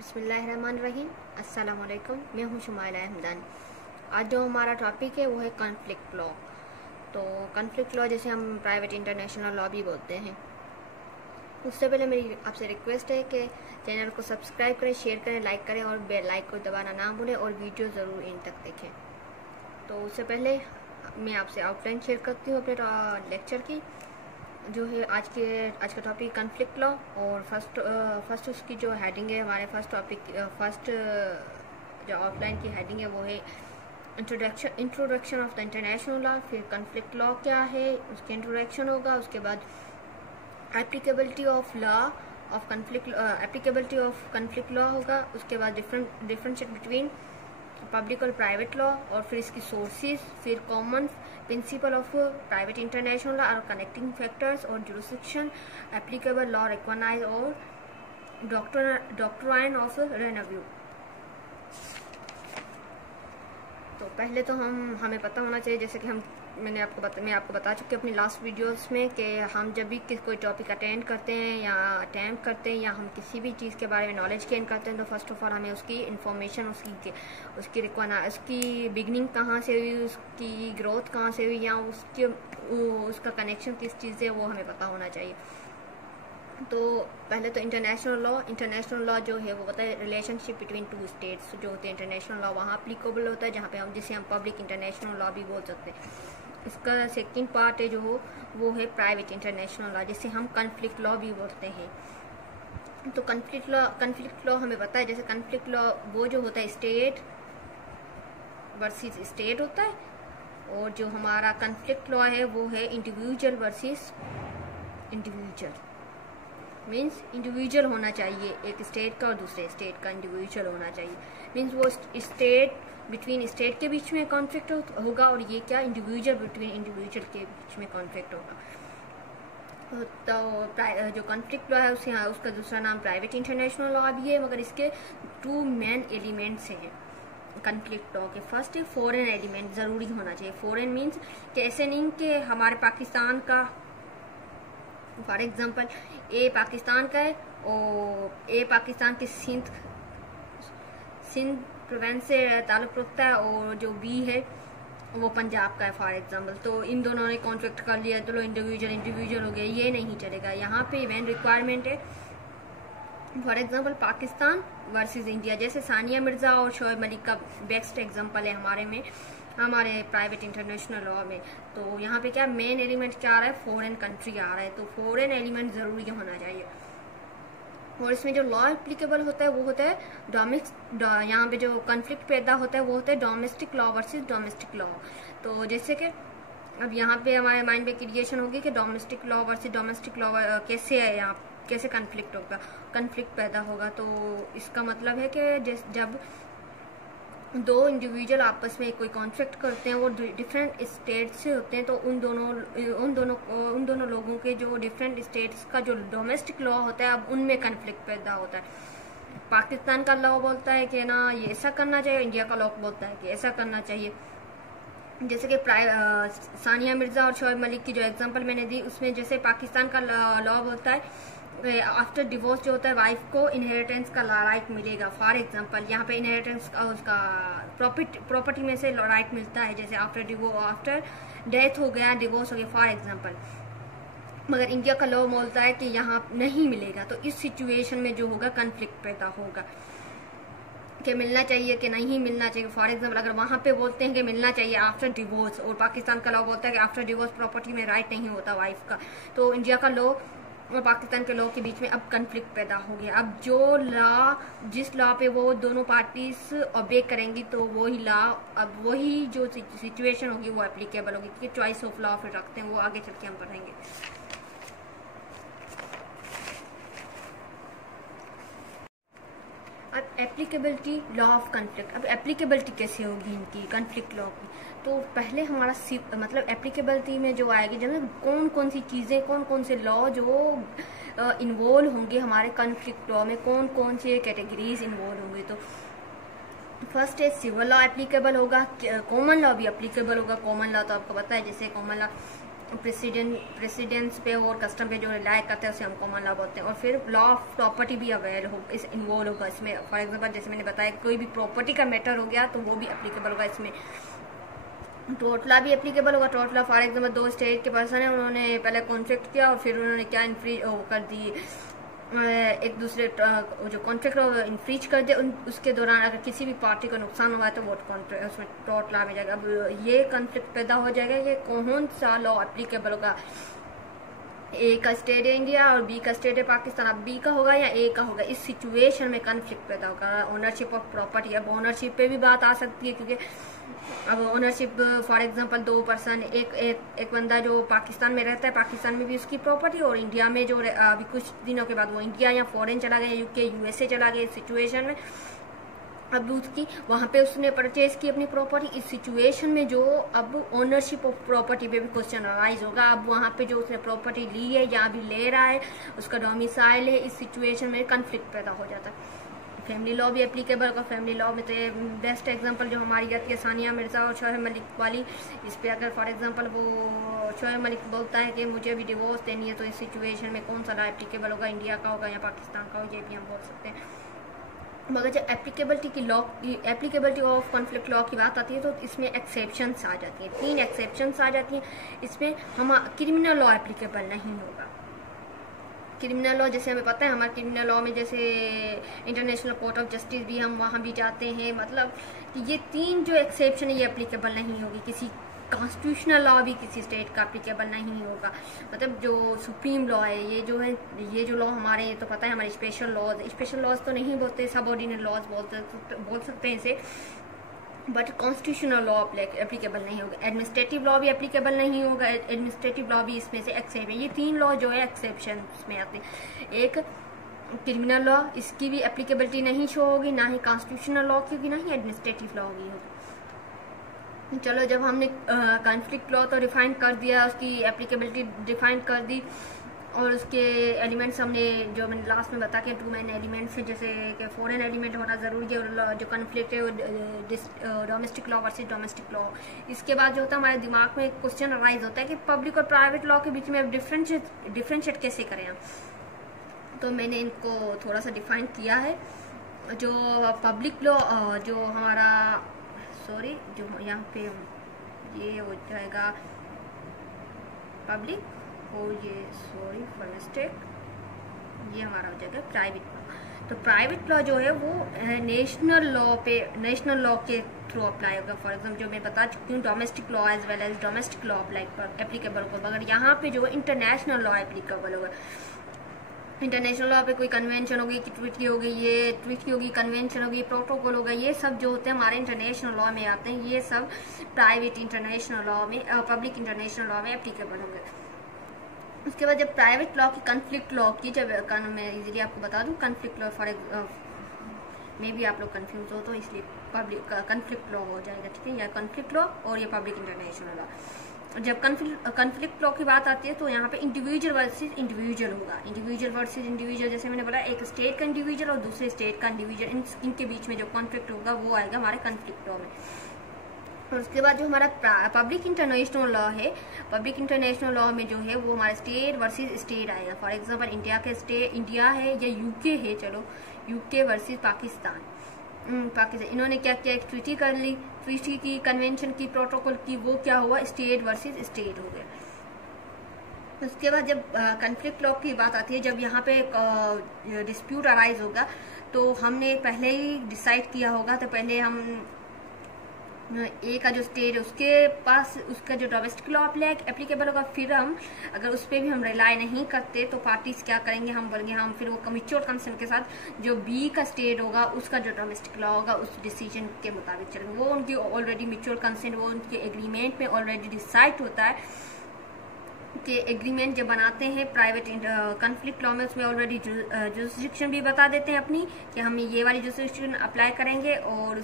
बिस्मिल्लाहिर्रहमानिर्रहीम। अस्सलाम वालेकुम। मैं हूँ शुमाइला हमदानी। आज जो हमारा टॉपिक है वो है कॉन्फ्लिक्ट लॉ। तो कॉन्फ्लिक्ट लॉ जैसे हम प्राइवेट इंटरनेशनल लॉ भी बोलते हैं। उससे पहले मेरी आपसे रिक्वेस्ट है कि चैनल को सब्सक्राइब करें, शेयर करें, लाइक करें और बेल लाइक को दबाना ना भूलें और वीडियो ज़रूर इन तक देखें। तो उससे पहले मैं आपसे आउटलाइन शेयर करती हूँ अपने लेक्चर की, जो है आज का टॉपिक कॉन्फ्लिक्ट लॉ। और फर्स्ट उसकी जो हेडिंग है, हमारे फर्स्ट जो आउटलाइन की हेडिंग है वो है introduction of the international law. फिर कॉन्फ्लिक्ट लॉ क्या है उसके इंट्रोडक्शन होगा। उसके बाद एप्लीकेबिलिटी ऑफ कॉन्फ्लिक्ट लॉ होगा। उसके बाद डिफरेंशिएट बिटवीन पब्लिक और प्राइवेट लॉ, और फिर इसकी सोर्सेज, फिर common principle of private international law और कनेक्टिंग फैक्टर्स और जुरिस्डिक्शन, एप्लीकेबल लॉ रिकॉग्नाइज और डॉक्ट्राइन ऑफ रेन्यू। तो पहले तो हमें पता होना चाहिए, जैसे कि मैं आपको बता चुकी हूँ अपनी लास्ट वीडियोस में, कि हम जब भी कोई टॉपिक अटेंड करते हैं या अटैम्प्ट करते हैं या हम किसी भी चीज़ के बारे में नॉलेज गेन करते हैं, तो फर्स्ट ऑफ ऑल हमें उसकी इन्फॉर्मेशन, उसकी बिगनिंग कहाँ से हुई, उसकी ग्रोथ कहाँ से हुई, या उसका कनेक्शन किस चीज़ से, वो हमें पता होना चाहिए। तो पहले तो इंटरनेशनल लॉ जो है वो होता है रिलेशनशिप बिटवीन टू स्टेट्स जो होते हैं। इंटरनेशनल लॉ वहाँ अप्लीकेबल होता है जहाँ पे जिसे हम पब्लिक इंटरनेशनल लॉ भी बोल सकते हैं। इसका सेकंड पार्ट है जो वो है प्राइवेट इंटरनेशनल लॉ, जिसे हम कॉन्फ्लिक्ट लॉ भी बोलते हैं। तो कॉन्फ्लिक्ट लॉ हमें पता है, जैसे कॉन्फ्लिक्ट लॉ वो जो होता है स्टेट वर्सेस स्टेट होता है, और जो हमारा कॉन्फ्लिक्ट लॉ है वो है individual versus individual. Means individual होना चाहिए एक स्टेट का और दूसरे स्टेट का इंडिविजुअल होना चाहिए। मीन्स वो स्टेट बिटवीन स्टेट के बीच में कॉन्फ्लिक्ट होगा, और ये क्या इंडिविजुअल बिटवीन इंडिविजुअल के बीच में कॉन्फ्लिक्ट होगा। तो जो कॉन्फ्लिक्ट लॉ है उसका दूसरा नाम प्राइवेट इंटरनेशनल लॉ भी है, मगर इसके टू मेन एलिमेंट्स हैं कॉन्फ्लिक्ट लॉ के। फर्स्ट है फॉरेन एलिमेंट, ज़रूरी होना चाहिए। फॉरेन मीन्स कि ऐसे नहीं कि हमारे पाकिस्तान का, फॉर एग्जांपल ए पाकिस्तान का है और ए पाकिस्तान के सिंध प्रोविंस से ताल्लुक़ रखता है, और जो बी है वो पंजाब का है फॉर एग्जांपल। तो इन दोनों ने कॉन्फ्लिक्ट कर लिया, तो इंडिविजुअल हो गया, ये नहीं चलेगा। यहाँ पे मेन रिक्वायरमेंट है for example Pakistan versus India, जैसे सानिया मिर्ज़ा और शोएब मलिक का बेस्ट एग्जांपल है हमारे प्राइवेट इंटरनेशनल लॉ में। तो यहाँ पे क्या मेन एलिमेंट क्या आ रहा है, फॉरेन कंट्री आ रहा है, तो फॉरेन एलिमेंट ज़रूरी होना चाहिए। और इसमें जो लॉ एप्लीकेबल होता है वो होता है यहाँ पे जो कॉन्फ्लिक्ट पैदा होता है वो होता है domestic law versus domestic law. तो जैसे कि अब यहाँ पे हमारे माइंड में क्रिएशन होगी कि domestic law versus domestic law कैसे है, यहाँ कैसे कॉन्फ्लिक्ट पैदा होगा। तो इसका मतलब है कि जब दो इंडिविजुअल आपस में कोई कॉन्फ्लिक्ट करते हैं, वो डिफरेंट स्टेट से होते हैं, तो उन दोनों लोगों के जो डिफरेंट स्टेट्स का जो डोमेस्टिक लॉ होता है, अब उनमें कॉन्फ्लिक्ट पैदा होता है। पाकिस्तान का लॉ बोलता है कि ना ये ऐसा करना चाहिए, इंडिया का लॉ बोलता है कि ऐसा करना चाहिए। जैसे कि सानिया मिर्ज़ा और शोएब मलिक की जो एग्जांपल मैंने दी, उसमें जैसे पाकिस्तान का लॉ बोलता है आफ्टर डिवोर्स जो होता है वाइफ को इनहेरिटेंस का राइट मिलेगा। फॉर एग्जांपल यहाँ पे इनहेरिटेंस का उसका प्रॉपर्टी में से राइट मिलता है, जैसे आफ्टर डेथ हो गया, डिवोर्स हो गया फॉर एग्जांपल। मगर इंडिया का लॉ बोलता है कि यहाँ नहीं मिलेगा। तो इस सिचुएशन में जो होगा कॉन्फ्लिक्ट पैदा होगा कि मिलना चाहिए कि नहीं मिलना चाहिए। फॉर एग्जांपल अगर वहाँ पे बोलते हैं कि मिलना चाहिए आफ्टर डिवोर्स, और पाकिस्तान का लॉ बोलता है कि आफ्टर डिवोर्स प्रॉपर्टी में राइट नहीं होता वाइफ का, तो इंडिया का लॉ और पाकिस्तान के लॉ के बीच में अब कॉन्फ्लिक्ट पैदा हो गया। अब जिस लॉ पे वो दोनों पार्टीज ऑब्जे करेंगी, तो वही जो सिचुएशन होगी वो एप्लीकेबल होगी, कि चॉइस ऑफ लॉ फिर रखते हैं, वो आगे चल के हम पढ़ेंगे। अब एप्लीकेबिलिटी लॉ ऑफ कॉन्फ्लिक्ट, अब एप्लीकेबिलिटी कैसे होगी इनकी कॉन्फ्लिक्ट लॉ की। तो पहले हमारा मतलब एप्लीकेबिलिटी में जो आएगी, जब कौन सी चीज़ें, कौन से लॉ जो इन्वॉल्व होंगे हमारे कॉन्फ्लिक्ट लॉ में, कौन से कैटेगरीज इन्वॉल्व होंगे। तो फर्स्ट है सिविल लॉ एप्लीकेबल होगा, कॉमन लॉ भी एप्लीकेबल होगा। कॉमन लॉ तो आपको पता है, जैसे कॉमन लॉ प्रेसिडेंस पे और कस्टम पे जो रिलाय करते हैं उसे हम कॉमन लॉ बोलते हैं। और फिर लॉ ऑफ प्रॉपर्टी भी अवेयर हो इस इन्वॉल्व होगा इसमें। फॉर एग्जांपल जैसे मैंने बताया कोई भी प्रॉपर्टी का मैटर हो गया तो वो भी एप्लीकेबल होगा इसमें। टोर्ट लॉ भी एप्लीकेबल होगा। Tort law for example 2 state के पर्सन है, उन्होंने पहले कॉन्ट्रैक्ट किया और फिर उन्होंने क्या इन्फ्रीज कर दी, एक दूसरे जो कॉन्ट्रैक्ट है इन्फ्रीज कर दे, उसके दौरान अगर किसी भी पार्टी को नुकसान हुआ है तो वो उसमें टोर्ट लॉ में जाएगा। अब ये कॉन्फ्लिक्ट पैदा हो जाएगा, ये कौन सा लॉ एप्लीकेबल होगा। ए का स्टेट है इंडिया और बी का स्टेट है पाकिस्तान, अब बी का होगा या ए का होगा, इस सिचुएशन में कॉन्फ्लिक्ट पैदा होगा। ओनरशिप ऑफ प्रॉपर्टी, अब ओनरशिप पे भी बात आ सकती है क्योंकि अब ओनरशिप फॉर एग्जांपल 2 पर्सन, एक बंदा जो पाकिस्तान में रहता है, पाकिस्तान में भी उसकी प्रॉपर्टी, और इंडिया में जो अभी कुछ दिनों के बाद वो इंडिया या फॉरेन चला गया, यूके यूएसए चला गया, इस सिचुएशन में अब उसकी वहाँ पे उसने परचेज की अपनी प्रॉपर्टी। इस सिचुएशन में जो अब ओनरशिप ऑफ प्रॉपर्टी पे भी क्वेश्चन अराइज होगा। अब वहाँ पे जो उसने प्रॉपर्टी ली है या भी ले रहा है, उसका डोमिसाइल है, इस सिचुएशन में कन्फ्लिक्ट पैदा हो जाता है। फैमिली लॉ भी एप्लीकेबल होगा। फैमिली लॉ में तो बेस्ट एग्जांपल जो हमारी आती है सानिया मिर्ज़ा और शोएब मलिक वाली, इस पर अगर फॉर एग्जांपल वो शोएब मलिक बोलता है कि मुझे भी डिवोर्स देनी है, तो इस सिचुएशन में कौन सा लॉ एप्लीकेबल होगा, इंडिया का होगा या पाकिस्तान का होगा, ये भी हम बोल सकते हैं। मगर जब एप्लीकेबिलिटी ऑफ कॉन्फ्लिक्ट लॉ की बात आती है तो इसमें एक्सेप्शंस आ जाती हैं, 3 एक्सेप्शंस आ जाती हैं। इसमें हम क्रिमिनल लॉ एप्लीकेबल नहीं होगा। क्रिमिनल लॉ जैसे हमें पता है, हमारे क्रिमिनल लॉ में जैसे इंटरनेशनल कोर्ट ऑफ जस्टिस भी हम वहाँ भी जाते हैं, मतलब कि ये 3 जो एक्सेप्शन है ये एप्लीकेबल नहीं होगी। किसी कॉन्स्टिट्यूशनल लॉ भी किसी स्टेट का एप्लीकेबल नहीं होगा। मतलब जो सुप्रीम लॉ है, ये जो है, ये जो लॉ हमारे, ये तो पता है हमारे स्पेशल लॉज तो नहीं बोलते, सबऑर्डिनेट लॉज बोल सकते हैं इसे, बट कॉन्स्टिट्यूशनल लॉ एप्लीकेबल नहीं होगा। एडमिनिस्ट्रेटिव लॉ भी एप्लीकेबल नहीं होगा, एडमिनिस्ट्रेटिव लॉ भी इसमें से एक्सेप्ट है। ये 3 लॉ जो है एक्सेप्शन में आते हैं। एक क्रिमिनल लॉ, इसकी भी एप्लीकेबिलिटी नहीं शो होगी, ना ही कॉन्स्टिट्यूशनल लॉ की होगी, ना ही एडमिनिस्ट्रेटिव लॉ की होगी। चलो, जब हमने कॉन्फ्लिक्ट लॉ तो डिफाइन कर दिया, उसकी एप्लीकेबिलिटी डिफाइन कर दी और उसके एलिमेंट्स हमने जो मैंने लास्ट में बता के 2 मेन एलिमेंट्स हैं, जैसे कि फॉरेन एलिमेंट होना ज़रूरी है और जो कॉन्फ्लिक्ट है वो domestic law versus domestic law. इसके बाद जो होता है हमारे दिमाग में क्वेश्चन अराइज होता है कि पब्लिक और प्राइवेट लॉ के बीच में अब डिफ्रेंशिएट कैसे करें हम। तो मैंने इनको थोड़ा सा डिफाइन किया है। जो पब्लिक लॉ जो हमारा जो यहाँ पे ये हो जाएगा पब्लिक और ये फॉर मिस्टेक ये हमारा हो जाएगा प्राइवेट लॉ। तो प्राइवेट लॉ जो है वो नेशनल लॉ के थ्रू अप्लाई होगा। फॉर एग्जाम्पल जो मैं बता चुकी हूँ, domestic law as well as domestic law applicable होगा, मगर यहाँ पे जो है इंटरनेशनल लॉ एप्लीकेबल होगा। इंटरनेशनल लॉ पे कोई कन्वेंशन होगी कि ट्रीटी होगी, कन्वेंशन होगी, प्रोटोकॉल होगा, ये सब जो होते हैं हमारे इंटरनेशनल लॉ में आते हैं। ये सब प्राइवेट इंटरनेशनल लॉ में, पब्लिक इंटरनेशनल लॉ में एप्लीकेबल होंगे। उसके बाद जब प्राइवेट लॉ की कॉन्फ्लिक्ट लॉ की, जब मैं इजीली आपको बता दूं, कॉन्फ्लिक्ट लॉ फॉर मे भी आप लोग कंफ्यूज हो तो इसलिए पब्लिक कॉन्फ्लिक्ट लॉ हो जाएगा, ठीक है, या कॉन्फ्लिक्ट लॉ और ये पब्लिक इंटरनेशनल लॉ। जब कॉन्फ्लिक्ट लॉ की बात आती है तो यहाँ पे इंडिविजुअल वर्सेस इंडिविजुअल होगा। इंडिविजुअल वर्सेस इंडिविजुअल, जैसे मैंने बोला, एक स्टेट का इंडिविजुअल और दूसरे स्टेट का इंडिविजुअल, इनके बीच में जो कॉन्फ्लिक्ट होगा वो आएगा हमारे कॉन्फ्लिक्ट लॉ में। और उसके बाद जो हमारा पब्लिक इंटरनेशनल लॉ है, पब्लिक इंटरनेशनल लॉ में जो है वो हमारा स्टेट वर्सेस स्टेट आएगा। फॉर एग्जांपल इंडिया है या यूके है, चलो यूके वर्सेस पाकिस्तान, इन्होंने क्या किया, एक ट्रीटी कर ली, ट्रीटी की, कन्वेंशन की, प्रोटोकॉल की, वो क्या हुआ, स्टेट वर्सेस स्टेट हो गया। उसके बाद जब कॉन्फ्लिक्ट लॉ की बात आती है, जब यहाँ पे डिस्प्यूट अराइज होगा तो हमने पहले ही डिसाइड किया होगा, तो पहले हम ए का जो स्टेट है उसके पास उसका जो डोमेस्टिक लॉ एप्लीकेबल होगा। फिर हम अगर उस पर भी हम रिलाई नहीं करते तो पार्टीज क्या करेंगे, हम बोलेंगे हम फिर वो म्यूचुअल कंसेंट के साथ जो बी का स्टेट होगा उसका जो डोमेस्टिक लॉ होगा उस डिसीजन के मुताबिक चलेंगे। वो उनकी ऑलरेडी म्यूचुअल कंसेंट, वो उनके एग्रीमेंट में ऑलरेडी डिसाइड होता है कि एग्रीमेंट जब बनाते हैं प्राइवेट कॉन्फ्लिक्ट लॉ में, उसमें ऑलरेडी जुरिस्डिक्शन भी बता देते हैं अपनी कि हम ये वाली जुरिस्डिक्शन अप्लाई करेंगे, और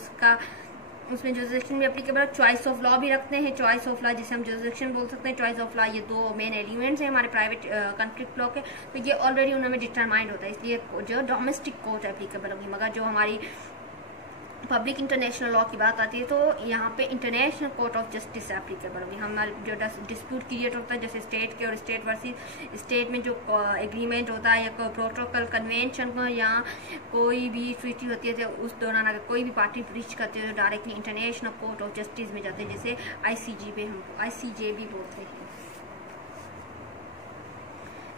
उसमें जुरिस्डिक्शन भी एप्लीकेबल, चॉइस ऑफ लॉ भी रखते हैं। चॉइस ऑफ लॉ जिसे हम जुरिस्डिक्शन बोल सकते हैं, चॉइस ऑफ लॉ, ये 2 मेन एलिमेंट्स हैं हमारे प्राइवेट कॉन्फ्लिक्ट लॉ के। तो ये ऑलरेडी उनमें डिटरमाइंड होता है, इसलिए जो डोमेस्टिक कोर्ट एप्लीकेबल होगी। मगर जो हमारी पब्लिक इंटरनेशनल लॉ की बात आती है तो यहाँ पे international court of justice applicable होगी। हमारे जो डिस्प्यूट क्रिएट होता है जैसे स्टेट के और स्टेट वर्सेस स्टेट में जो एग्रीमेंट होता है या प्रोटोकॉल कन्वेंशन या कोई भी ट्रीटी होती है तो उस दौरान अगर कोई भी पार्टी ब्रीच करती है तो directly international court of justice में जाते हैं, जैसे ICJ भी बोलते हैं।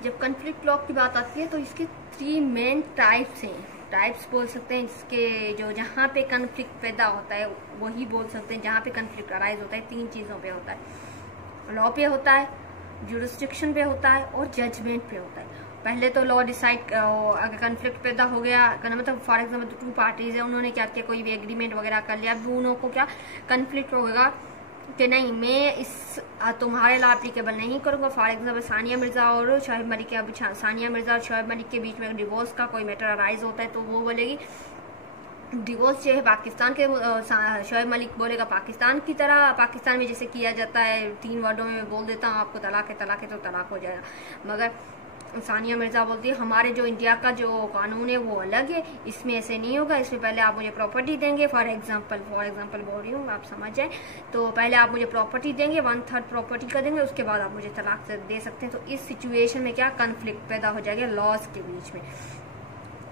जब कन्फ्लिक्ट लॉ की बात आती है तो इसके 3 मेन टाइप्स बोल सकते हैं। इसके जो जहाँ पे कन्फ्लिक्ट पैदा होता है वही बोल सकते हैं, जहाँ पे कन्फ्लिक्ट अराइज होता है 3 चीज़ों पे होता है, लॉ पे होता है, जुरिस्डिक्शन पे होता है और जजमेंट पे होता है। पहले तो लॉ डिसाइड, अगर कन्फ्लिक्ट पैदा हो गया मतलब फॉर एग्जाम्पल 2 पार्टीज है, उन्होंने क्या किया, कोई भी एग्रीमेंट वगैरह कर लिया, दोनों को क्या कन्फ्लिक्ट होगा कि नहीं मैं इस तुम्हारे लॉ एप्लीकेबल नहीं करूँगा। फॉर एग्जाम्पल सानिया मिर्ज़ा और शोएब मलिक के सानिया मिर्ज़ा और शोएब मलिक के बीच में डिवोर्स का कोई मैटर अराइज होता है तो वो बोलेगी डिवोर्स जो है पाकिस्तान के, शोएब मलिक बोलेगा पाकिस्तान की तरह, पाकिस्तान में जैसे किया जाता है 3 वर्डों में बोल देता हूँ आपको तलाक है तो तलाक हो जाएगा। मगर सानिया मिर्ज़ा बोलती है हमारे जो इंडिया का जो कानून है वो अलग है, इसमें ऐसे नहीं होगा, इसमें पहले आप मुझे प्रॉपर्टी देंगे। फॉर एग्जांपल बोल रही हूँ आप समझ जाए, तो पहले आप मुझे प्रॉपर्टी देंगे, 1/3 प्रॉपर्टी का देंगे, उसके बाद आप मुझे तलाक दे सकते हैं। तो इस सिचुएशन में क्या कन्फ्लिक्ट पैदा हो जाएगा लॉज के बीच में।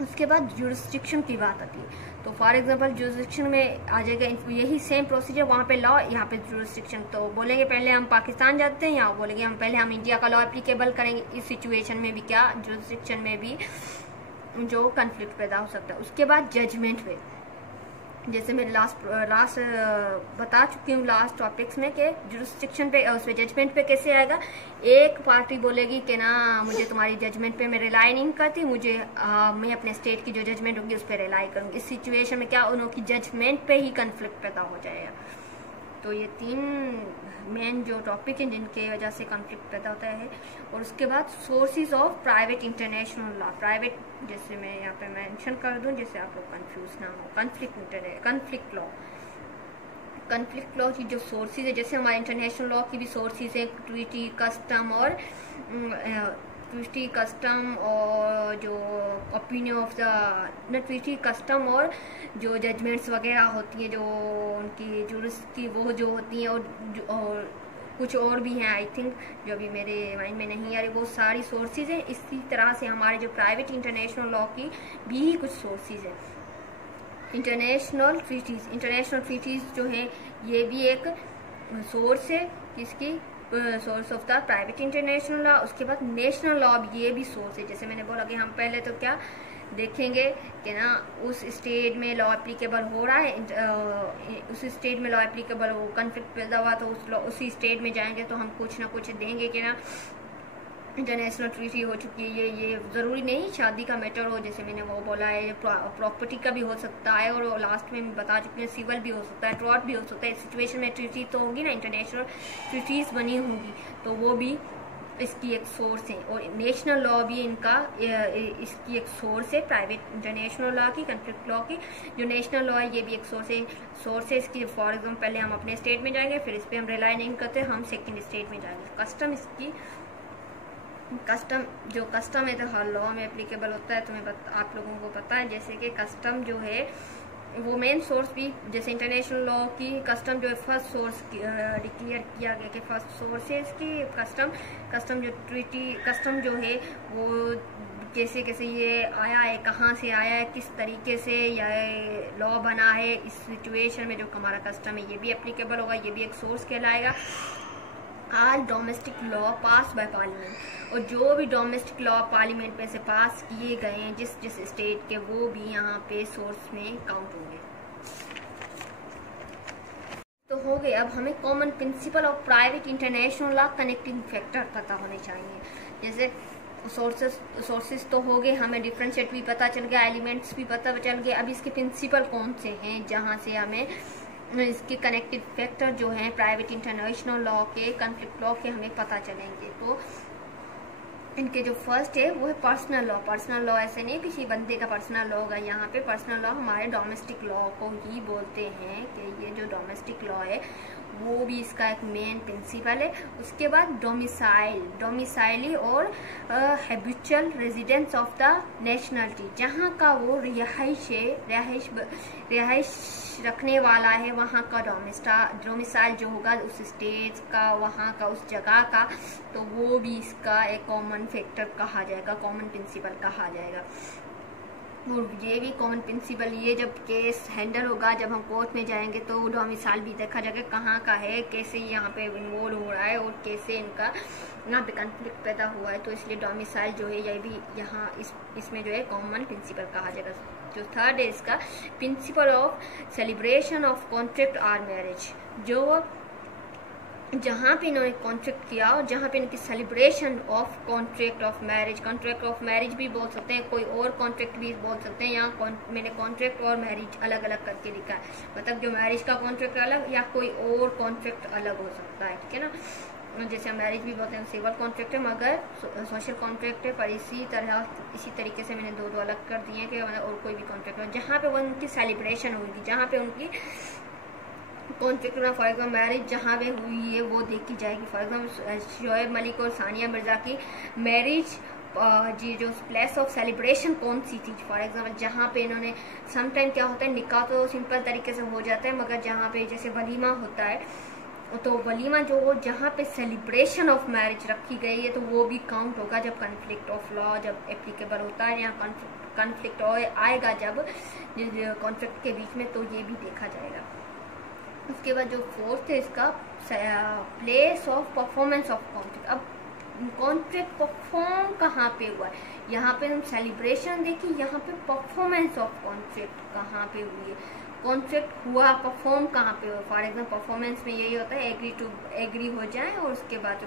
उसके बाद जुरिस्डिक्शन की बात आती है तो फॉर एग्जांपल जुरिस्डिक्शन में आ जाएगा यही सेम प्रोसीजर, वहाँ पे लॉ, यहाँ पे जुरिस्डिक्शन। तो बोलेंगे पहले हम पाकिस्तान जाते हैं या बोलेंगे हम इंडिया का लॉ एप्लीकेबल करेंगे। इस सिचुएशन में भी क्या जुरिस्डिक्शन में भी जो कन्फ्लिक्ट पैदा हो सकता है। उसके बाद जजमेंट पे, जैसे मैं लास्ट बता चुकी हूँ लास्ट टॉपिक्स में कि जुरिस्डिक्शन पे उस जजमेंट पे कैसे आएगा। एक पार्टी बोलेगी कि ना मुझे तुम्हारी जजमेंट पे मैं रिलाई नहीं करती, मैं अपने स्टेट की जो जजमेंट होगी उस पर रिलाई करूँगी। इस सिचुएशन में क्या उनकी जजमेंट पे ही कन्फ्लिक्ट पैदा हो जाएगा। तो ये 3 मेन जो टॉपिक हैं जिनके वजह से कॉन्फ्लिक्ट पैदा होता है। और उसके बाद sources of private international law, private जैसे मैं यहाँ पे मेंशन कर दूँ जैसे आप लोग कंफ्यूज ना हो। कन्फ्लिक्ट लॉ की जो सोर्सेज है, जैसे हमारे इंटरनेशनल लॉ की भी सोर्सेज है, ट्रीटी कस्टम और जो opinion of the treaty custom और जो जजमेंट्स वगैरह होती हैं जो उनकी जुरिस्ट की वो जो होती हैं और कुछ और भी हैं आई थिंक जो अभी मेरे माइंड में नहीं आ रही, वो सारी सोर्सेज हैं। इसी तरह से हमारे जो प्राइवेट इंटरनेशनल लॉ की भी कुछ सोर्सेज हैं। इंटरनेशनल ट्रीटीज जो है ये भी एक सोर्स है किसकी, source of the private international law. उसके बाद नेशनल लॉ भी ये भी सोर्स है। जैसे मैंने बोला कि हम पहले तो क्या देखेंगे कि ना उस स्टेट में लॉ एप्लीकेबल हो रहा है, उस स्टेट में लॉ एप्लीकेबल हो, कन्फ्लिक्ट पैदा हुआ तो उसी स्टेट में जाएंगे तो हम कुछ ना कुछ देंगे कि ना इंटरनेशनल ट्रीटी हो चुकी है। ये ज़रूरी नहीं शादी का मैटर हो, जैसे मैंने वो बोला है प्रॉपर्टी का भी हो सकता है और लास्ट में बता चुके हैं सिविल भी हो सकता है, ट्रॉट भी हो सकता है। इस सिचुएशन में ट्रीटी तो होगी ना, इंटरनेशनल ट्रीटीज बनी होंगी तो वो भी इसकी एक सोर्स है। और नेशनल लॉ भी इसकी एक सोर्स है, प्राइवेट इंटरनेशनल लॉ की, कन्फ्लिक्ट लॉ की। जो नेशनल लॉ है ये भी एक सोर्स है इसकी। फॉर एग्जाम्पल पहले हम अपने स्टेट में जाएंगे, फिर इस पर हम रिलाई नहीं करते, हम सेकेंड स्टेट में जाएंगे। कस्टम है तो हर लॉ में एप्लीकेबल होता है, आप लोगों को पता है। जैसे कि कस्टम जो है वो मेन सोर्स भी, जैसे इंटरनेशनल लॉ की कस्टम जो है फर्स्ट सोर्स डिक्लेयर किया गया कि फर्स्ट सोर्स है इसकी कस्टम जो ट्रीटी कस्टम जो है वो कैसे ये आया है, कहाँ से आया है, किस तरीके से यह लॉ बना है। इस सिचुएशन में जो हमारा कस्टम है ये भी एप्लीकेबल होगा, ये भी एक सोर्स कहलाएगा। आज domestic law pass by parliament, और जो भी डोमेस्टिक लॉ पार्लियामेंट में से पास किए गए हैं जिस स्टेट के, वो भी यहाँ पे सोर्स में काउंट होंगे। तो हो गए। अब हमें common principle of private international law connecting factor पता होने चाहिए। जैसे सोर्सेस तो हो गए, हमें डिफरेंशिएट भी पता चल गया, एलिमेंट्स भी पता चल गए। अब इसके प्रिंसिपल कौन से हैं जहाँ से हमें इसके कनेक्टिव फैक्टर जो हैं प्राइवेट इंटरनेशनल लॉ के, कॉन्फ्लिक्ट लॉ के हमें पता चलेंगे। तो इनके जो फर्स्ट है वो है पर्सनल लॉ। पर्सनल लॉ ऐसे नहीं किसी बंदे का पर्सनल लॉ होगा, यहाँ पे पर्सनल लॉ हमारे डोमेस्टिक लॉ को ही बोलते हैं कि ये जो डोमेस्टिक लॉ है वो भी इसका एक मेन प्रिंसिपल है। उसके बाद डोमिसाइली और habitual residence of the nationality, जहाँ का वो रिहाइश रखने वाला है, वहाँ का डोमिसाइल जो होगा उस स्टेट का, वहाँ का उस जगह का, तो वो भी इसका एक कॉमन फैक्टर कहा जाएगा, कॉमन प्रिंसिपल कहा जाएगा। और ये भी कॉमन प्रिंसिपल, ये जब केस हैंडल होगा, जब हम कोर्ट में जाएंगे तो डोमिसाइल भी देखा जाएगा कहाँ का है, कैसे यहाँ पे इन्वॉल्व हो रहा है और कैसे इनका यहाँ पे कॉन्फ्लिक्ट पैदा हुआ है। तो इसलिए डोमिसाइल जो है ये भी यहाँ इसमें जो है कॉमन प्रिंसिपल कहा जाएगा। जो थर्ड है इसका principle of celebration of contract और मैरिज, जो जहाँ पे इन्होंने कॉन्ट्रैक्ट किया और जहाँ पे इनकी celebration of contract of marriage भी बोल सकते हैं, कोई और कॉन्ट्रैक्ट भी बोल सकते हैं। यहाँ मैंने कॉन्ट्रैक्ट और मैरिज अलग अलग करके लिखा है, मतलब जो मैरिज का कॉन्ट्रैक्ट अलग या कोई और कॉन्ट्रैक्ट अलग हो सकता है, ठीक है ना। जैसे मैरिज भी बोलते हैं सिविल कॉन्ट्रैक्ट है मगर सोशल कॉन्ट्रैक्ट है, पर इसी तरीके से मैंने दो अलग कर दिए कि और कोई भी कॉन्ट्रैक्ट हो जहाँ पे वो उनकी सेलिब्रेशन होगी, जहाँ पे उनकी कॉन्ट्रैक्ट में फॉर एग्जाम्पल मैरिज जहाँ पे हुई है वो देखी जाएगी। फॉर एग्जाम्पल शोएब मलिक और सानिया मिर्जा की मैरिज जी जो प्लेस ऑफ सेलिब्रेशन कौन सी थी, फॉर एग्जाम्पल जहाँ पे इन्होंने समटाइम क्या होता है निकाह तो सिंपल तरीके से हो जाता है, मगर जहाँ पे जैसे वलीमा होता है तो वलीमा जो जहाँ पे सेलिब्रेशन ऑफ मैरिज रखी गई है तो वो भी काउंट होगा जब कॉन्फ्लिक्ट ऑफ लॉ जब एप्लीकेबल होता है, यहाँ कॉन्फ्लिक्ट आएगा जब कॉन्ट्रैक्ट के बीच में, तो ये भी देखा जाएगा। उसके बाद जो फोर्थ है इसका place of performance of contract. अब कॉन्ट्रैक्ट परफॉर्म कहाँ पे हुआ है, यहाँ पे हम सेलिब्रेशन देखिए, यहाँ पे परफॉर्मेंस ऑफ कॉन्ट्रैक्ट कहाँ पे हुई है, कॉन्ट्रैक्ट हुआ परफॉर्म कहाँ पे हुआ। फॉर एग्जाम्पल परफॉर्मेंस में यही होता है एग्री हो जाए और उसके बाद जो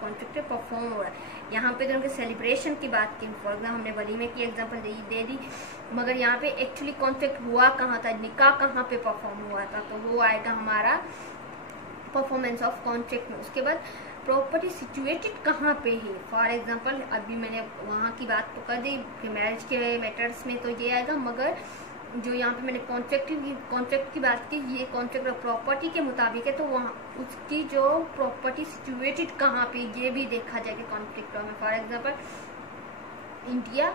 कॉन्ट्रैक्ट है परफॉर्म हो रहा है। यहाँ पे तो उनके सेलिब्रेशन की बात की, फॉर एग्जाम्पल हमने वलीमे की एग्जाम्पल दे दी, मगर यहाँ पे एक्चुअली कॉन्ट्रैक्ट हुआ कहाँ था, निकाह कहाँ पे परफॉर्म हुआ था, तो वो आएगा हमारा परफॉर्मेंस ऑफ कॉन्ट्रैक्ट में। उसके बाद प्रॉपर्टी सिचुएटेड कहाँ पे है, फॉर एग्जांपल अभी मैंने वहाँ की बात तो कर दी कि मैरिज के मैटर्स में तो ये आएगा, मगर जो यहाँ पे मैंने कॉन्ट्रैक्ट की बात की, ये कॉन्ट्रैक्ट प्रॉपर्टी के मुताबिक है, तो वहाँ उसकी जो प्रॉपर्टी सिचुएटेड कहाँ पे ये भी देखा जाएगा कॉन्फ्लिक्ट में। फॉर एग्जांपल इंडिया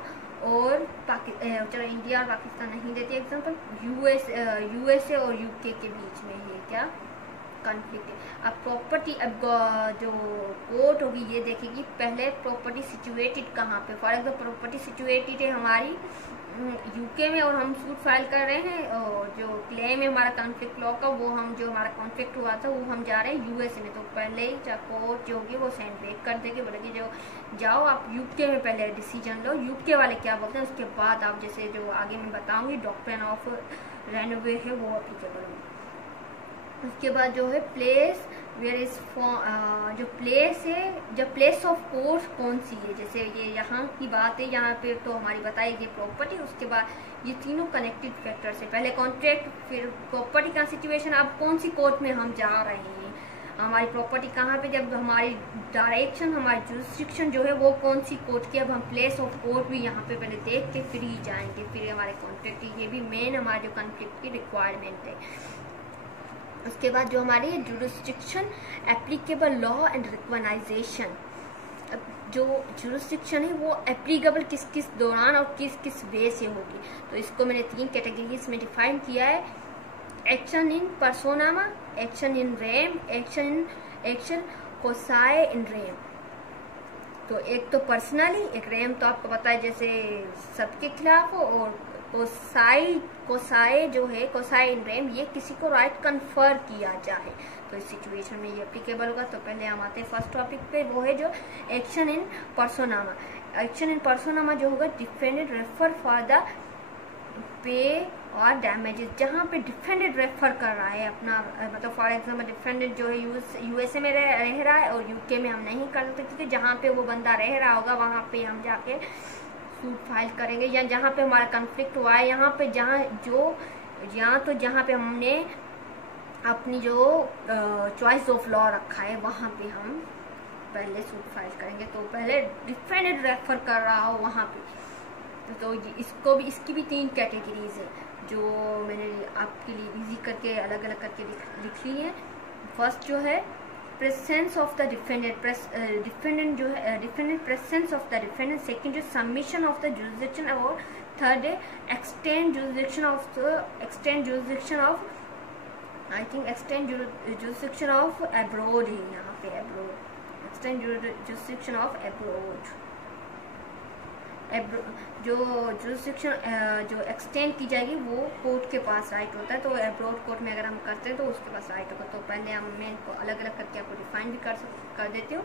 और चलो इंडिया और पाकिस्तान नहीं देती एग्जांपल, यूएसए और यूके के बीच में है क्या कॉन्फ्लिक्ट है। अब प्रॉपर्टी अब जो कोर्ट होगी ये देखेगी पहले प्रॉपर्टी सिचुएटेड कहाँ पे। फॉर एग्जाम्पल प्रॉपर्टी सिचुएटेड है हमारी यूके में और हम सूट फाइल कर रहे हैं, और जो क्लेम है हमारा कॉन्फ्लिक्ट लॉ का वो हम जो हमारा कॉन्फ्लिक्ट हुआ था वो हम जा रहे हैं यूएसए में, तो पहले ही कोर्ट जो होगी वो सेंड बैक कर देगी, बोलेगी जो जाओ आप यूके में पहले डिसीजन लो, यूके वाले क्या बोलते हैं, उसके बाद आप जैसे जो आगे मैं बताऊंगी डॉक्ट्रिन ऑफ रेनोवे है वो अप्लीकेबल होगी। उसके बाद जो है प्लेस वेयर इज जो प्लेस है, जब प्लेस ऑफ कोर्स कौन सी है, जैसे ये यहाँ की बात है, यहाँ पे तो हमारी बताएगी प्रॉपर्टी, उसके बाद ये तीनों कनेक्टेड फैक्टर है, पहले कॉन्ट्रैक्ट फिर प्रॉपर्टी का सिचुएशन, अब कौन सी कोर्ट में हम जा रहे हैं, हमारी प्रॉपर्टी कहाँ पे, जब हमारी डायरेक्शन हमारी जुरिस्डिक्शन जो है वो कौन सी कोर्ट की, अब हम प्लेस ऑफ कोर्ट भी यहाँ पे पहले देख के फिर ही जाएंगे, फिर हमारे कॉन्ट्रैक्ट, ये भी मेन हमारे जो कॉन्फ्लिक्ट की रिक्वायरमेंट है। उसके बाद जो हमारी jurisdiction applicable law and recognisation, जो जुरिस्डिक्शन है वो एप्लीकेबल किस किस दौरान और किस किस वे से होगी, तो इसको मैंने 3 कैटेगरीज में डिफाइन किया है, action in personam, action in rem, action quasi in rem. तो एक तो पर्सनली, एक रेम तो आपको पता है जैसे सबके खिलाफ हो, और कोसाए जो है कोसाए इन रेम ये किसी को राइट कन्फर किया जाए, तो इस सिचुएशन में ये एप्लीकेबल होगा। तो पहले हम आते हैं फर्स्ट टॉपिक पे, वो है जो action in personam. Action in पर्सोनामा जो होगा defended refer for the pay और डैमेजेस, जहाँ पे डिफेंडेड रेफर कर रहा है अपना, मतलब फॉर एग्जाम्पल डिफेंडेड जो है यूएसए में रह रहा है और यूके में हम नहीं कर सकते, क्योंकि जहाँ पे वो बंदा रह रहा होगा वहाँ पे हम जाके सूट फाइल करेंगे, या जहाँ पे हमारा कॉन्फ्लिक्ट हुआ है, यहाँ पे जहाँ पे हमने अपनी जो चॉइस ऑफ लॉ रखा है वहाँ पे हम पहले सूट फाइल करेंगे तो पहले डिफेंडेंट रेफर कर रहा हो वहाँ पे। तो इसको भी, इसकी भी 3 कैटेगरीज है जो मैंने आपके लिए इजी करके अलग अलग करके लिख ली है। फर्स्ट जो है प्रेजेंस ऑफ द डिफेंडेंट जो है defendant presence of the defendant. Second जो सबमिशन ऑफ द जुरिसडिक्शन, और थर्ड है extend jurisdiction of I think extend jurisdiction of abroad है यहाँ पे, abroad, extend jurisdiction of abroad. जो जुरिसडिक्शन जो एक्सटेंड की जाएगी वो कोर्ट के पास राइट होता है, तो अब्रॉड कोर्ट में अगर हम करते हैं तो उसके पास राइट होगा। तो पहले मैं इनको अलग अलग करके आपको डिफाइन भी कर देती हूँ।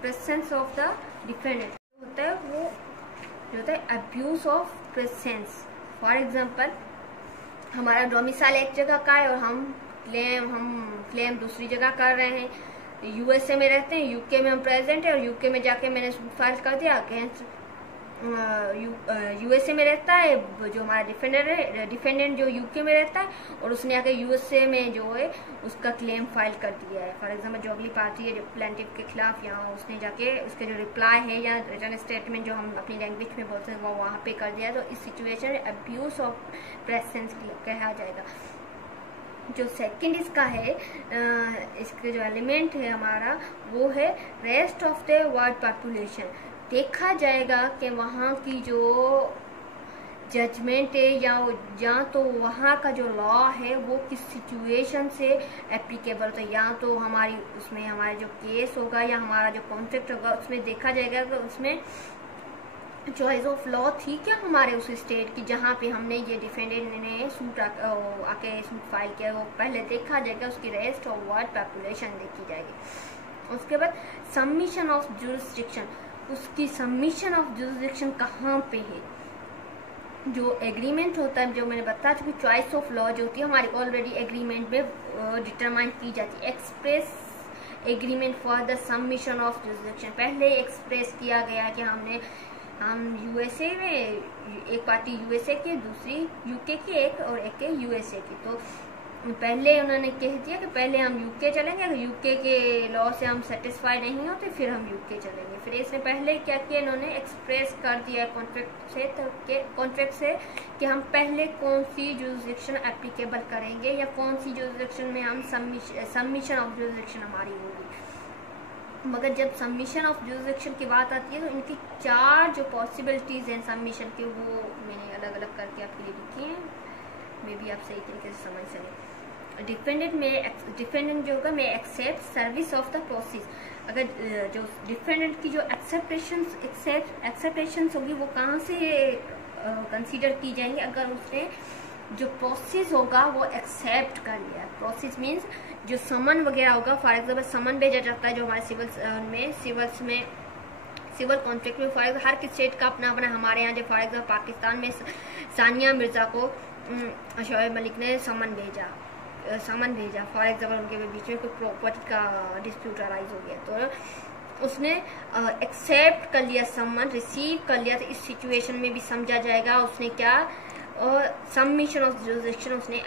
प्रेजेंस ऑफ द डिफेंडेंट होता है वो जो होता है abuse of presence. For example हमारा डोमिसाइल एक जगह का है और हम क्लेम दूसरी जगह कर रहे हैं। यूएसए में रहते हैं, यूके में हम प्रेजेंट है और यूके में जाके मैंने फाइल कर दिया अगेंस्ट यूएसए में रहता है जो हमारा डिफेंडेंट जो यूके में रहता है और उसने आके यूएसए में जो है उसका क्लेम फाइल कर दिया है। फॉर एग्जाम्पल जो अगली पार्टी है जो प्लेंटिफ के खिलाफ, यहाँ उसने जाके उसके जो रिप्लाई है या रिटर्न स्टेटमेंट जो हम अपनी लैंग्वेज में बोलते हैं वो वहाँ पे कर दिया है। तो इस सिचुएशन में अब्यूज ऑफ प्रेजेंस कहा जाएगा। जो सेकंड इसका है, इसके जो एलिमेंट है हमारा वो है rest of the world population. देखा जाएगा कि वहाँ की जो जजमेंट है या तो वहाँ का जो लॉ है वो किस सिचुएशन से एप्लीकेबल होता है, या तो हमारी उसमें हमारा जो केस होगा या हमारा जो कॉन्ट्रैक्ट होगा उसमें देखा जाएगा कि उसमें चॉइस ऑफ लॉ थी क्या हमारे उस स्टेट की जहाँ पे हमने ये डिफेंडेंट ने सूट आके सूट फाइल किया, वो पहले देखा जाएगा। उसकी रेस्ट ऑफ वर्ल्ड पॉपुलेशन देखी जाएगी। उसके बाद सबमिशन ऑफ जुरिसडिक्शन, उसकी सबमिशन ऑफ जुरिसडिक्शन कहाँ पे है। जो एग्रीमेंट होता है जो मैंने बताया चूँकि चॉइस ऑफ लॉ जो होती है हमारी ऑलरेडी एग्रीमेंट में डिटरमाइन की जाती है। Express agreement for the submission of jurisdiction, पहले एक्सप्रेस किया गया कि हम यूएसए में एक पार्टी यूएसए की, दूसरी यूके की एक और एक के यूएसए की। तो पहले उन्होंने कह दिया कि पहले हम यूके चलेंगे, अगर यूके के लॉ से हम सेटिस्फाई नहीं होते फिर हम यूके चलेंगे। फिर इसने पहले क्या किया, इन्होंने एक्सप्रेस कर दिया कॉन्ट्रैक्ट से कि हम पहले कौन सी जुरिसडिक्शन एप्लीकेबल करेंगे या कौन सी जुरिसडिक्शन में हम सबमिशन ऑफ जुरिसडिक्शन हमारी होगी। मगर जब सबमिशन ऑफ जुरिसडिक्शन की बात आती है तो इनकी 4 जो पॉसिबिलिटीज़ हैं सबमिशन के वो मैंने अलग अलग करके आपके लिए लिखी हैं, मे बी आप सही तरीके से समझ सकें। डिफेंडेंट जो होगा मैं accept service of the process. अगर जो डिफेंडेंट की जो एक्सेप्टेशन होगी वो कहाँ से कंसीडर की जाएंगी, अगर उसने जो प्रोसेस होगा वो एक्सेप्ट कर लिया। प्रोसेस मीन्स जो समन वगैरह होगा, फॉर एग्जाम्पल समन भेजा जाता है जो हमारे सिविल कॉन्ट्रैक्ट में। फॉर एग्जाम्पल हर किस स्टेट का अपना अपना, हमारे यहाँ जो फॉर एग्जाम्पल पाकिस्तान में सानिया मिर्जा को शोएब मलिक ने समन भेजा फॉर एग्जाम्पल उनके बीच में कोई प्रॉपर्टी का डिस्प्यूट अराइज हो गया तो उसने एक्सेप्ट कर लिया, समन रिसीव कर लिया। तो इस सिचुएशन में भी समझा जाएगा उसने क्या और सबमिशन ऑफ जुरिसडिक्शन उसने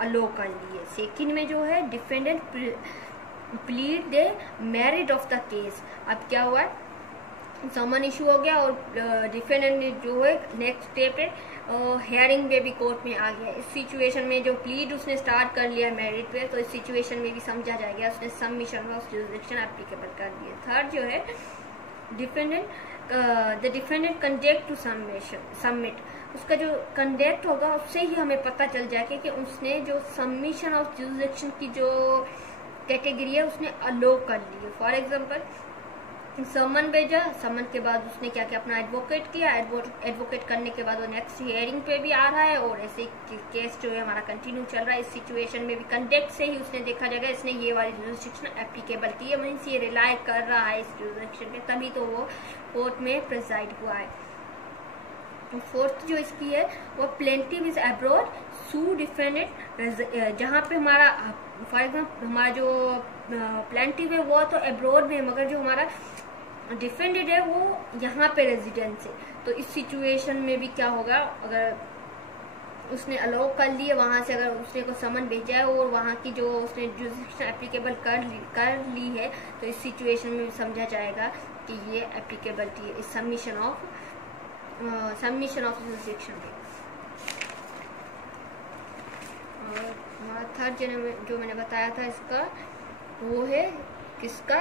अलो कर ली है। सेकंड में जो है defendant plead the merit of the case. अब क्या हुआ है, समन इशू हो गया और डिफेंडेंट ने जो है नेक्स्ट स्टेप है हेयरिंग में भी कोर्ट में आ गया। इस सिचुएशन में जो प्लीड उसने स्टार्ट कर लिया मेरिट पे, तो इस सिचुएशन में भी समझा जाएगा उसने सबमिशन ऑफ जुरिसडिक्शन एप्लीकेबल कर दिया। थर्ड जो है the defendant conduct to submit, उसका जो कंडक्ट होगा उससे ही हमें पता चल जाएगा कि उसने जो सबमिशन ऑफ जुरिसडिक्शन की जो कैटेगरी है उसने अलो कर ली है। फॉर एग्जांपल समन भेजा, समन के बाद उसने क्या किया, अपना एडवोकेट किया, एडवोकेट करने के बाद वो नेक्स्ट हियरिंग पे भी आ रहा है और ऐसे केस जो है हमारा कंटिन्यू चल रहा है। इस सिचुएशन में भी कंडक्ट से ही उसने देखा जाएगा इसने ये वाली जुरिसडिक्शन एप्लीकेबल की है, मीन्स ये रिलाई कर रहा है इस जुरिसडिक्शन पे, तभी तो वो कोर्ट में प्रिजाइड हुआ है। फोर्थ जो इसकी है वो plaintiff is abroad sue defendant, जहाँ पे हमारा फॉर एग्जाम्पल हमारा जो प्लेंटिव है वो तो अब्रॉड में है, मगर जो हमारा डिफेंडेड है वो यहाँ पे रेजिडेंस है। तो इस सिचुएशन में भी क्या होगा, अगर उसने अलाउ कर लिए, वहाँ से अगर उसने को समन भेजा है और वहाँ की जो उसने जुरिस्डिक्शन एप्लीकेबल कर ली है, तो इस सिचुएशन में समझा जाएगा कि ये एप्लीकेबिलिटी है, सबमिशन ऑफ जुरिस्डिक्शन पे। और हमारा थर्ड जो मैंने बताया था इसका वो है किसका,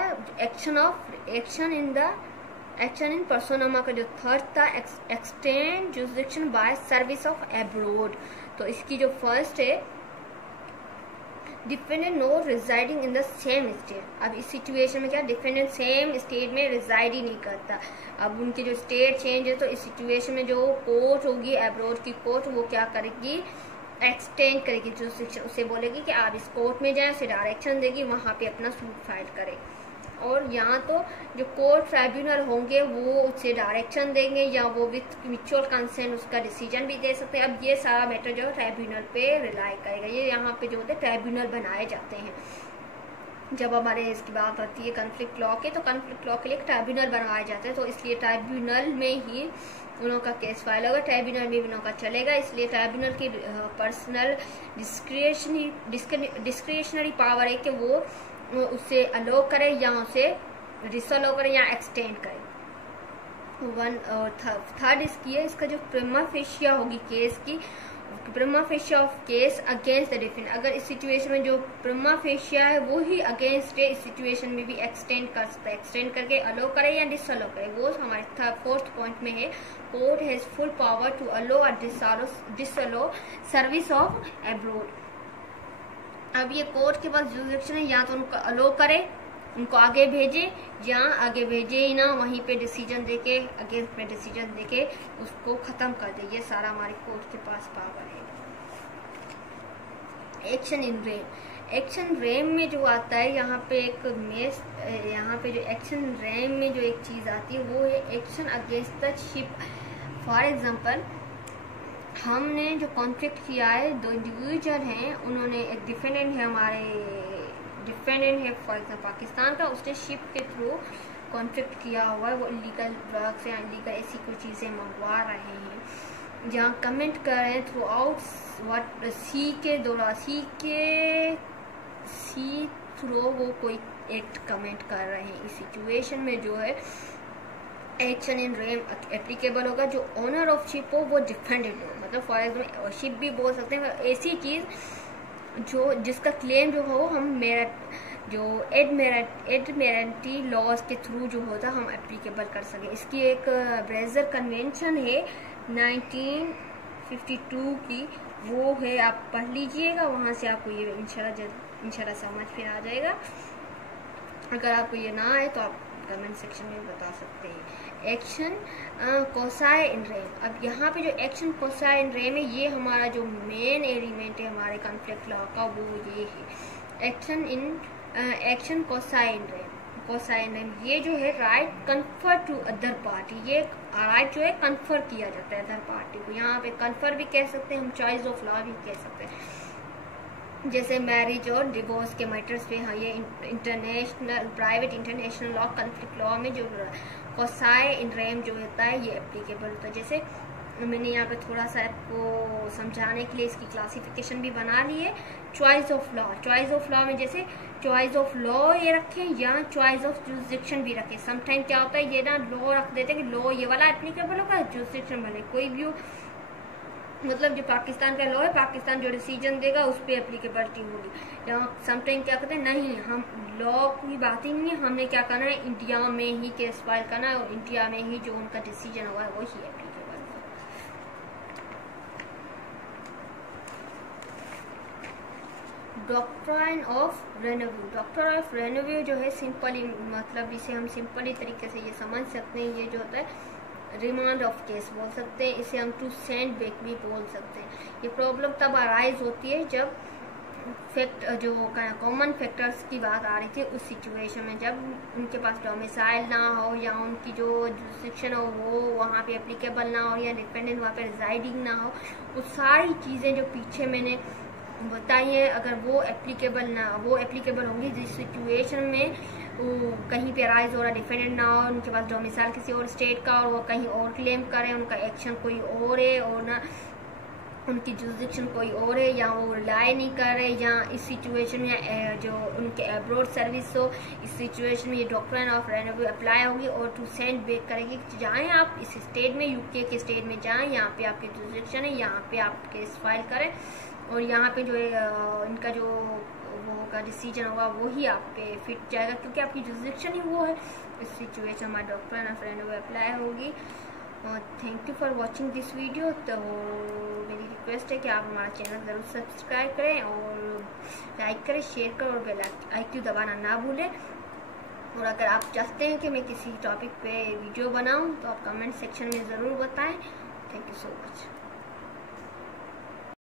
एक्शन इन पर्सोनमा का जो थर्ड था, extend jurisdiction by service of abroad. तो इसकी जो फर्स्ट है, defendant no residing in the same state. अब इस सिचुएशन में क्या, डिफेंडेंट सेम स्टेट में रिजाइड ही नहीं करता। अब उनकी जो स्टेट चेंज है, तो इस सिचुएशन में जो कोर्ट होगी एब्रोड की कोर्ट, वो क्या करेगी, एक्सटेंड करेगी जुरिस्डिक्शन, उसे बोलेगी कि आप इस कोर्ट में जाएं, उसे डायरेक्शन देगी, वहां पे अपना सूट फाइल करें। और यहाँ तो जो कोर्ट ट्राइब्यूनल होंगे वो उससे डायरेक्शन देंगे, या वो विथ म्यूचुअल कंसेंट उसका डिसीजन भी दे सकते हैं। अब ये सारा मैटर जो ट्राइब्यूनल पे रिलाई करेगा। ये यहाँ पे जो होते हैं ट्राइब्यूनल बनाए जाते हैं। जब हमारे इसकी बात आती है कॉन्फ्लिक्ट लॉ के, तो कॉन्फ्लिक्ट लॉ के लिए ट्राइब्यूनल बनवाए जाते हैं, तो इसलिए ट्राइब्यूनल में ही उन का केस फाइल होगा, ट्राइब्यूनल में उन का चलेगा। इसलिए ट्राइब्यूनल की पर्सनल डिस्क्रिशनरी पावर है कि वो उससे अलो करे या उसे डिसअलो करे या एक्सटेंड करे। थर्ड इसकी है, इसका जो प्रिमा फेशिया होगी केस की, prima facie of case against the defend. अगर इस सिचुएशन में जो प्रिमा फेशिया है वो ही अगेंस्ट है, इस सिचुएशन में भी एक्सटेंड कर सकता है, एक्सटेंड करके अलो करे या डिसअलो करे। वो हमारे फोर्थ पॉइंट में है, court has full power to allow और डिसअलो सर्विस ऑफ एब्रोड। अब ये कोर्ट के पास जुरिस्डिक्शन है, या तो उनको अलो करे, उनको आगे भेजे, या आगे भेजे ही ना, वहीं पे डिसीजन देके अगेंस्ट में डिसीजन देके उसको खत्म कर दे। ये सारा हमारे कोर्ट के पास पावर है। Action in rem, action rem में जो आता है यहाँ पे यहाँ पे जो एक्शन रेम में जो एक चीज आती है वो है action against the ship. For example, हमने जो कॉन्फ्लिक्ट किया है, दो इंडिविजुअल हैं, उन्होंने एक डिफेंडेंट है, हमारे डिफेंडेंट है फॉर एग्जाम्पल पाकिस्तान का, उसने शिप के थ्रू कॉन्फ्लिक्ट किया हुआ है, वो इलीगल ड्रग्स या इलीगल ऐसी कुछ चीज़ें मंगवा रहे हैं, जहाँ कमेंट कर रहे हैं throughout what see through वो कोई एक्ट कमेंट कर रहे हैं। इस सिचुएशन में जो है एक्शन इन रेम एप्लीकेबल होगा। जो ओनर ऑफ शिप हो वो डिफेंडेंट हो, मतलब फॉर एग्जाम्पल शिप भी बोल सकते हैं, ऐसी चीज जो जिसका क्लेम जो हो हम जो एडमेरेंटी लॉज के थ्रू जो होता हम एप्लीकेबल कर सके। इसकी एक ब्रेजर कन्वेंशन है 1952 की, वो है, आप पढ़ लीजिएगा, वहाँ से आपको ये इंशाल्लाह समझ में आ जाएगा। अगर आपको ये ना आए तो आप कमेंट सेक्शन में बता सकते हैं। एक्शन कोसाई इन रेम, अब यहाँ पे जो एक्शन कोसाई इन रेम है, ये हमारा जो मेन एलिमेंट है हमारे कॉन्फ्लिक्ट लॉ का, वो ये है एक्शन कोसाई इन रेम। ये जो है right confer to other party, ये राइट जो है कन्फर किया जाता है अदर पार्टी को। यहाँ पे कन्फर भी कह सकते हैं हम, चॉइस ऑफ लॉ भी कह सकते हैं। जैसे मैरिज और डिवोर्स के मैटर्स पे, हाँ, ये international private international law conflict law में जो कोसाई इन रेम जो होता है ये एप्लीकेबल होता है। जैसे मैंने यहाँ पे थोड़ा सा आपको समझाने के लिए इसकी क्लासिफिकेशन भी बना ली है। चॉइस ऑफ लॉ में जैसे चॉइस ऑफ लॉ ये रखें या चॉइस ऑफ जुरिस्डिक्शन भी रखें। समटाइम क्या होता है, ये ना लॉ रख देते हैं कि लॉ ये वाला एप्लीकेबल होगा, जुरिस्डिक्शन भले कोई भी हो, मतलब जो पाकिस्तान का लॉ है, पाकिस्तान जो डिसीजन देगा उस पर एप्लीकेबिलिटी होगी। यहाँ समटाइम क्या कहते हैं, नहीं, हम लॉ की बात ही नहीं है, हमने क्या करना है, इंडिया में ही केस फाइल करना है और इंडिया में ही जो उनका डिसीजन हुआ है वही एप्लीकेबल होगा। डॉक्ट्राइन ऑफ रेन्यू जो है सिंपली, मतलब इसे हम सिंपली तरीके से ये समझ सकते हैं, ये जो होता है रिमांड ऑफ केस बोल सकते हैं, इसे हम टू सेंड बैक भी बोल सकते हैं। ये प्रॉब्लम तब अराइज होती है जब जो कॉमन फैक्टर्स की बात आ रही थी उस सिचुएशन में, जब उनके पास डोमिसाइल ना हो या उनकी जो जुरिस्डिक्शन हो वो वहाँ पे एप्लीकेबल ना हो या डिपेंडेंट वहाँ पे रिजाइडिंग ना हो, वो सारी चीज़ें जो पीछे मैंने बताई है, अगर वो एप्लीकेबल होंगी जिस सिचुएशन में वो कहीं पे राइज हो रहा डिफेंडेंट ना हो, उनके पास डोमिसाइल किसी और स्टेट का और वो कहीं और क्लेम करें, उनका एक्शन कोई और है और ना उनकी जुरिडिक्शन कोई और है, या वो रिलाई नहीं कर रहे, या इस सिचुएशन में जो उनके अब्रॉड सर्विस हो, इस सिचुएशन में ये डॉक्ट्रिन ऑफ रेन्यूएबल अप्लाई होगी और टू सेंड बैक करेगी। जाएं आप इस स्टेट में, यूके के स्टेट में जाएं, यहाँ पे आपकी जुरिडिक्शन है, यहाँ पे आप केस फाइल करें और यहाँ पे जो इनका जो वो का डिसीजन होगा वही आप पे फिट जाएगा, क्योंकि आपकी जुरिडिक्शन ही वो है। इस सिचुएशन में डॉक्ट्रिन ऑफ रेन्यूएबल अप्लाई होगी। Thank you for watching this video. तो मेरी रिक्वेस्ट है कि आप हमारा चैनल ज़रूर सब्सक्राइब करें और लाइक करें, शेयर करें और बेल आइकन दबाना ना भूलें। और अगर आप चाहते हैं कि मैं किसी टॉपिक पे वीडियो बनाऊं तो आप कमेंट सेक्शन में ज़रूर बताएं। Thank you so much.